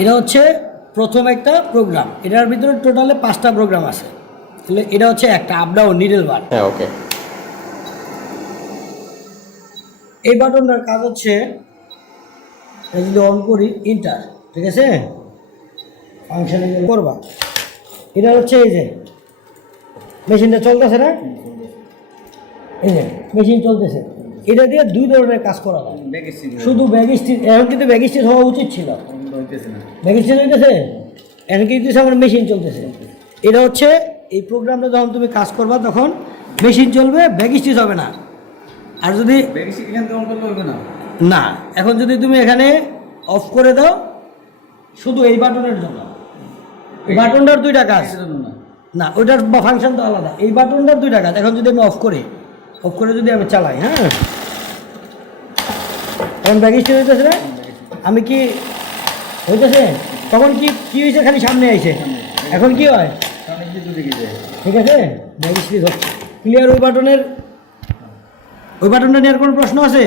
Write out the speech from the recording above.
এটা হচ্ছে প্রথম একটা প্রোগ্রাম এটার ভিতরে টোটালে পাঁচটা প্রোগ্রাম আছে। তাহলে এটা হচ্ছে একটা আপ ডাউন নিডল বার হ্যাঁ ওকে এই বাটনটার কাজ হচ্ছে যদি অন করি ইন্টার ঠিক আছে? ফাংশনে করবা। এটা হচ্ছে এই যে মেশিনটা চলতেছে না? এই যে মেশিন চলতেছে। এটা দিয়ে দুই ধরনের কাজ করা যায়। শুধু ব্যাগ স্টিচ এখন কিন্তু ব্যাগ স্টিচ হওয়া উচিত ছিল। স্টিচ হইতেছে এখন কিন্তু আমার মেশিন চলতেছে। এটা হচ্ছে এই প্রোগ্রামটা যখন তুমি কাজ করবা তখন মেশিন চলবে ব্যাগ স্টিচ হবে না। আর যদি না? এখন যদি তুমি এখানে অফ করে দাও শুধু এই বাটনের জন্য। এই বাটনটার দুইটা কাজ। না। ওইটার ফাংশন তো আলাদা। এই বাটনটার দুইটা কাজ। এখন যদি আমি অফ করি অফ করে যদি আমি চালাই হ্যাঁ? এখন ব্যাগ স্টিচ হইতেছে না? আমি কি হইতেছে তখন কি কি হয়েছে? খালি সামনে আইছে। এখন কি হয়? ঠিক আছে? ক্লিয়ার ওই বাটনের ওই বাটনটা নেওয়ার কোনো প্রশ্ন আছে?